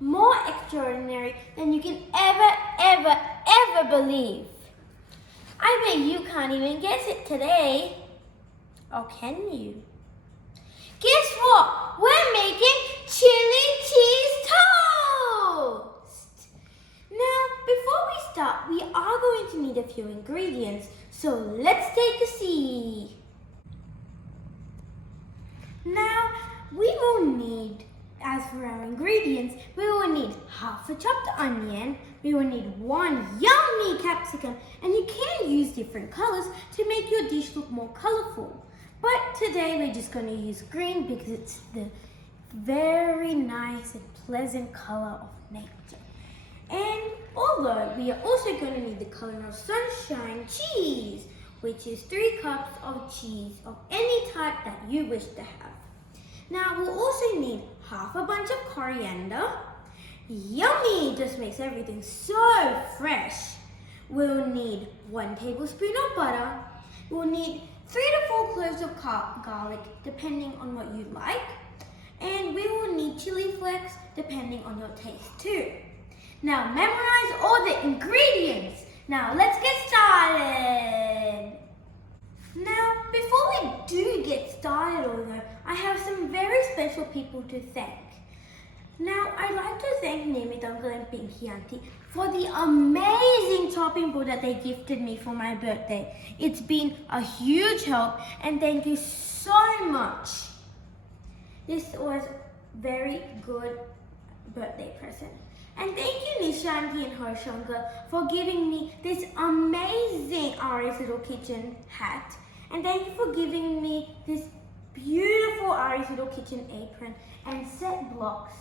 more extraordinary than you can ever believe. I bet you can't even guess it today. Or can you? Guess what? We're making chili cheese toast! Now, before we start, we are going to need a few ingredients. So let's take a see. Now, we will need, as for our ingredients, we will need half a chopped onion, we will need 1 yummy capsicum, and you can use different colors to make your dish look more colorful. But today we're just going to use green because it's the very nice and pleasant color of nature. And although we are also going to need the color of sunshine cheese, which is 3 cups of cheese of any type that you wish to have. Now we'll also need half a bunch of coriander. Yummy! Just makes everything so fresh. We'll need 1 tablespoon of butter. We'll need 3 to 4 cloves of garlic, depending on what you like. And we will need chili flakes, depending on your taste too. Now memorize all the ingredients. Now let's get started. Now, before we do get started although, I have some very special people to thank. Now, I'd like to thank Nimit Uncle and Pinky Auntie for the amazing chopping board that they gifted me for my birthday. It's been a huge help and thank you so much. This was very good birthday present. And thank you Nisha Auntie and Harsh Uncle for giving me this amazing Aria's Little Kitchen hat. And thank you for giving me this beautiful Aria's Little Kitchen apron and set blocks.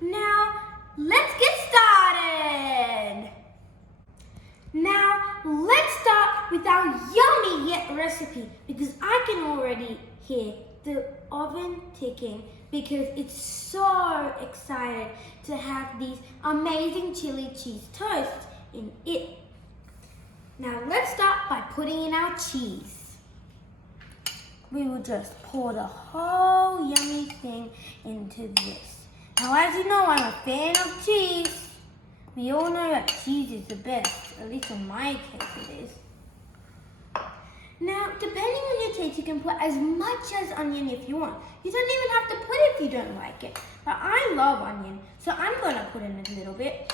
Now, let's get started. Now, let's start with our yummy yet recipe because I can already hear the oven ticking because it's so excited to have these amazing chili cheese toasts in it. Now let's start by putting in our cheese. We will just pour the whole yummy thing into this. Now as you know, I'm a fan of cheese. We all know that cheese is the best, at least in my case it is. Now, depending on your taste, you can put as much as onion if you want. You don't even have to put it if you don't like it. But I love onion, so I'm going to put in a little bit.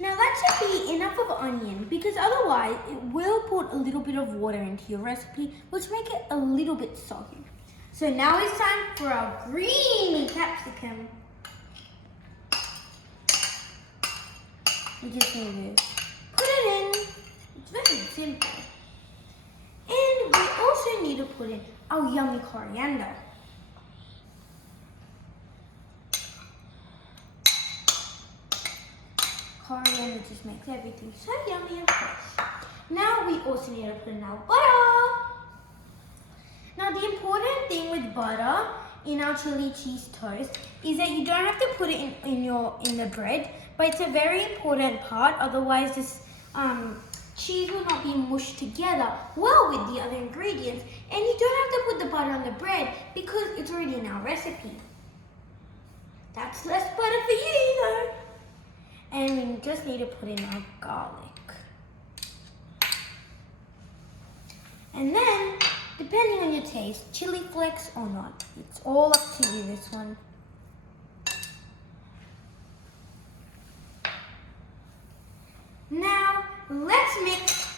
Now that should be enough of onion because otherwise it will put a little bit of water into your recipe, which make it a little bit soggy. So now it's time for our green capsicum. You just need to put it in. It's very simple. And we also need to put in our yummy coriander. Coriander just makes everything so yummy and fresh. Now we also need to put in our butter. Now the important thing with butter in our chili cheese toast is that you don't have to put it in the bread, but it's a very important part, otherwise this cheese will not be mushed together well with the other ingredients, and you don't have to put the butter on the bread because it's already in our recipe. That's less butter for you though. And we just need to put in our garlic. And then, depending on your taste, chili flakes or not, it's all up to you this one. Now, let's mix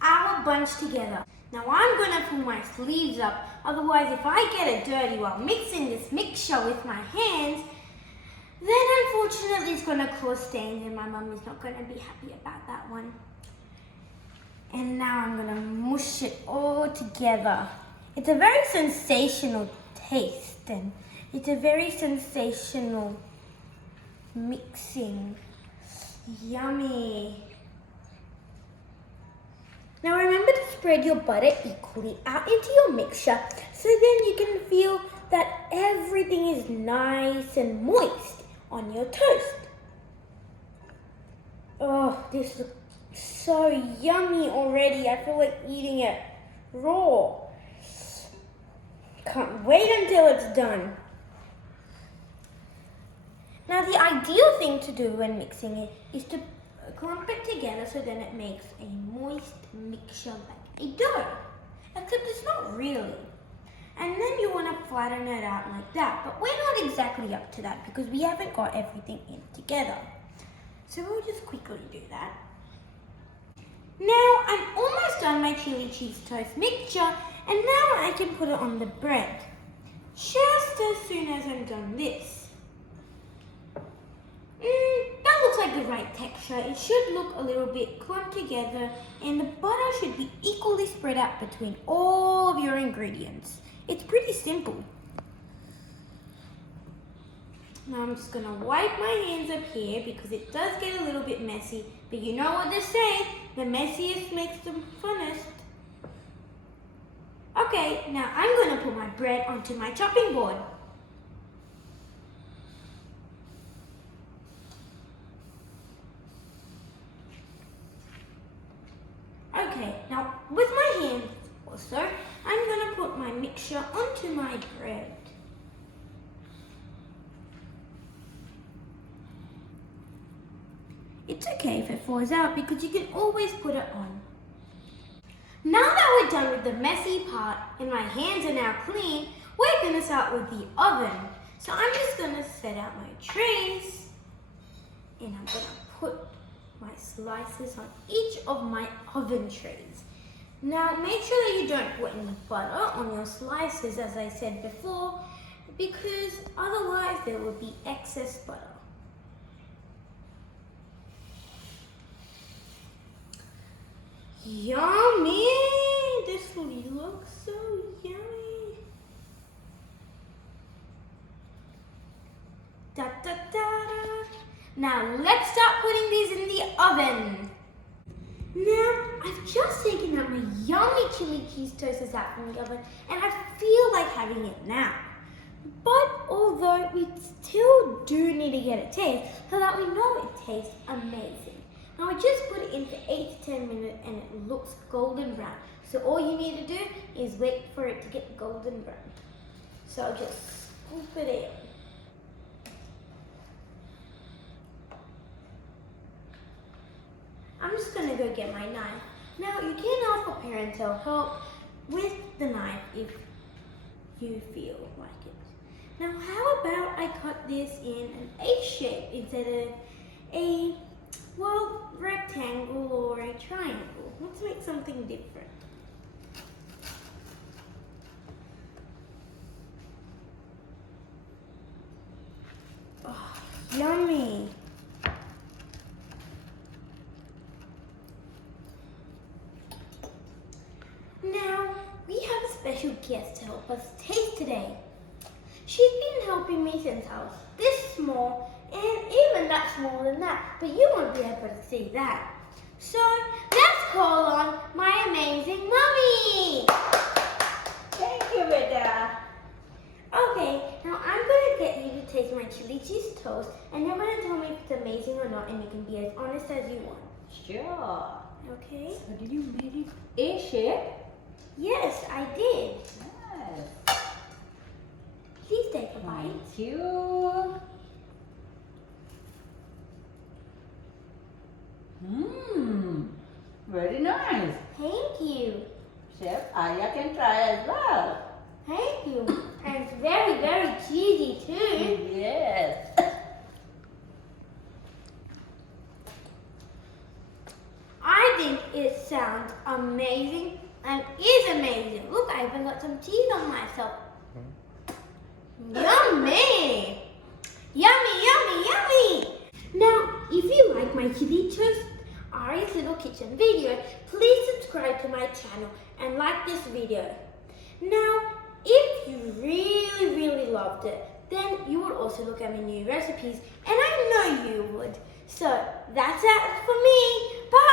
our bunch together. Now I'm going to pull my sleeves up, otherwise if I get it dirty while mixing this mixture with my hands, then unfortunately it's going to cause stains and my mum is not going to be happy about that one. And now I'm going to mush it all together. It's a very sensational taste and it's a very sensational mixing. Yummy. Now remember to spread your butter equally out into your mixture so then you can feel that everything is nice and moist on your toast. Oh, this looks so yummy already. I feel like eating it raw. Can't wait until it's done. Now the ideal thing to do when mixing it is to clump it together so then it makes a moist mixture like a dough. Except it's not really. And then you want to flatten it out like that. But we're not exactly up to that because we haven't got everything in together. So we'll just quickly do that. Now I'm almost done my chili cheese toast mixture and now I can put it on the bread. Just as soon as I'm done this. That looks like the right texture. It should look a little bit clumped together and the butter should be equally spread out between all of your ingredients. It's pretty simple. Now I'm just gonna wipe my hands up here because it does get a little bit messy, but you know what they say, the messiest makes the funnest. Okay, now I'm gonna put my bread onto my chopping board. Okay, now with my hands also, I'm going to put my mixture onto my bread. It's okay if it falls out because you can always put it on. Now that we're done with the messy part and my hands are now clean, we're going to start with the oven. So I'm just going to set out my trays and I'm going to put my slices on each of my oven trays. Now make sure that you don't put any butter on your slices as I said before because otherwise there will be excess butter. Yummy! This really looks so yummy. Da da da da. Now let's start putting these in the oven. Now I've just taken out my yummy chili cheese toasters out from the oven and I feel like having it now. But although we still do need to get a taste so that we know it tastes amazing. Now I just put it in for 8 to 10 minutes and it looks golden brown. So all you need to do is wait for it to get golden brown. So I'll just scoop it in. I'm just going to go get my knife. Now you can ask for parental help with the knife if you feel like it. Now how about I cut this in an A shape instead of a, well, rectangle or a triangle. Let's make something different. Oh, yummy. Now, we have a special guest to help us taste today. She's been helping me since I was this small and even that smaller than that, but you won't be able to see that. So, let's call on my amazing mummy. Thank you, Beta. Okay, now I'm going to get you to taste my chili cheese toast and you're going to tell me if it's amazing or not and you can be as honest as you want. Sure. Okay? So did you make it A shape? Yes, I did. Yes. Please take a bite. Thank you. Very nice. Thank you. Chef Aria can try as well. Thank you. And it's very, very cheesy too. Yes. I think it sounds amazing and is amazing. Look, I even got some cheese on myself. Yummy! Yummy, yummy, yummy! Now, if you like my chili toast, Ari's Little Kitchen video, please subscribe to my channel and like this video. Now, if you really, really loved it, then you would also look at my new recipes, and I know you would. So, that's it for me. Bye!